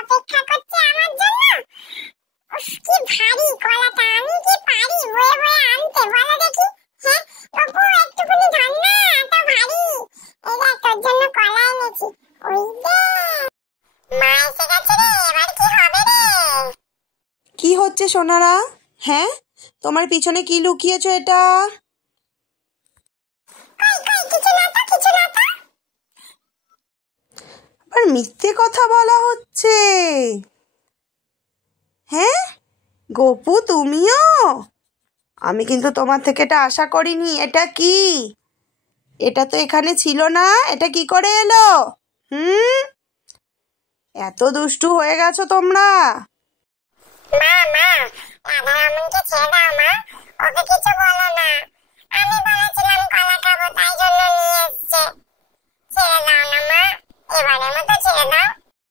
অপেক্ষা করছে আমার জন্য। উফ, কি ভারী কলাটা, আমি কি পারি বয়ে বয়ে আনতে বলো দেখি। হ্যাঁ বাবু, একটুখানি ধর না, এত ভারী। এই দেখ তোর জন্য কলা এনেছি। ওই যে মা এসে গেছে রে, এবার কি হবে রে? কি হচ্ছে সোনারা? হ্যাঁ, তোমার পিছনে কি লুকিয়েছো এটা? কই কই, কিছু না তো, কিছু না তো। আর মিথ্যে কথা বলা হচ্ছে। হ্যাঁ গপু, তুমিও? আমি কিন্তু তোমার থেকে এটা আশা করিনি। এটা কি? এটা তো এখানে ছিল না, এটা কি করে এলো? এত দুষ্টু হয়ে গেছো তোমরা। মা মা, রাধা রামনকে ছেড়ে দাও মা, ওকে কিছু বলো না। আমি বলেছিলাম কলা খাবো, তাই জন্য নিয়ে এসছে। ছেড়ে দাও না মা, এবারের মতো ছেড়ে দাও।